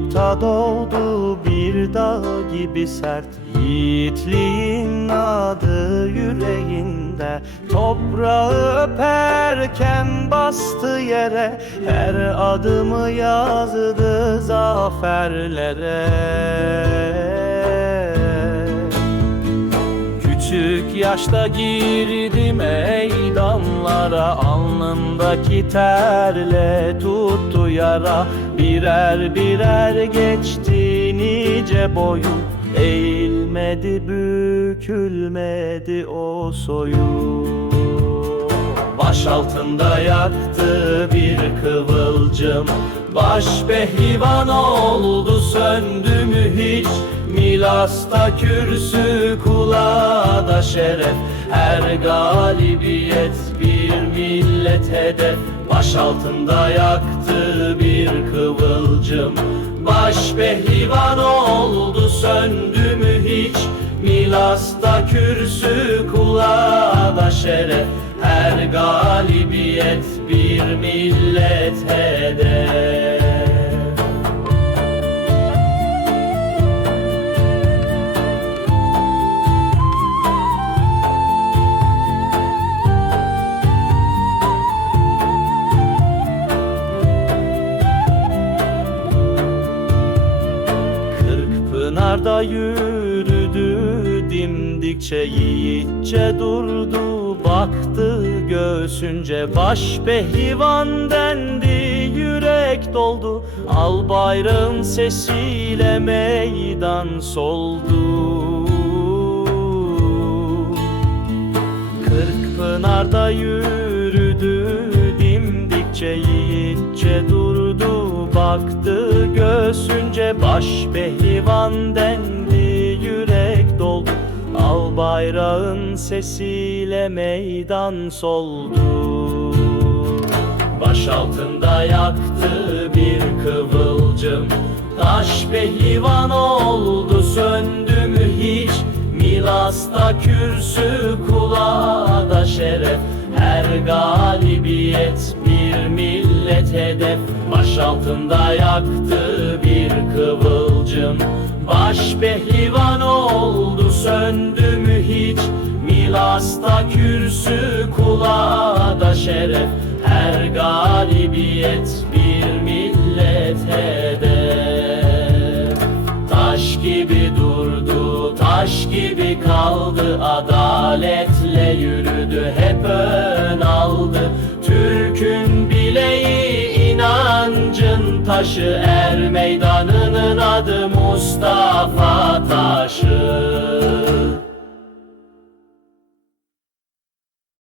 Sinop'ta doğdu bir dağ gibi sert Yiğitliğin adı yüreğinde. Toprağı öperken bastı yere Her adımı yazdı zaferlere yaşta girdi meydanlara Alnındaki terle tuttu yara. Birer birer geçti nice boyu Eğilmedi bükülmedi o soyu Baş altında yaktı bir kıvılcım Baş pehlivan oldu söndü mü hiç? Milas'ta kürsü şeref Her galibiyet bir millet hedef. Baş altında yaktı bir kıvılcım. Baş pehlivan oldu söndü mü hiç? Milas'ta kürsü kulada şeref. Her galibiyet bir millet hedef pınarda yürüdü dimdikçe yiğitçe durdu. Baktı göğsünce baş pehlivan dendi Yürek doldu. Al bayrağın sesiyle meydan soldu. Kırk pınarda yürüdü dimdikçe yiğitçe durdu. Baktı göğsünce baş pehlivan dendi Yürek doldu al bayrağın sesiyle meydan soldu. Baş altında yaktı bir kıvılcım. Taş pehlivan oldu söndü mü hiç? Milas'ta kürsü kulada şeref. Her galibiyet bir millet hedef Baş altında yaktı bir kıvılcım. Baş pehlivan oldu söndü mü hiç? Milas'ta kürsü kulada şeref. Her galibiyet bir millet hedef. Taş gibi durdu, taş gibi kaldı. Adaletle yürüdü, hep ön aldı taşı Er meydanının adı Mustafa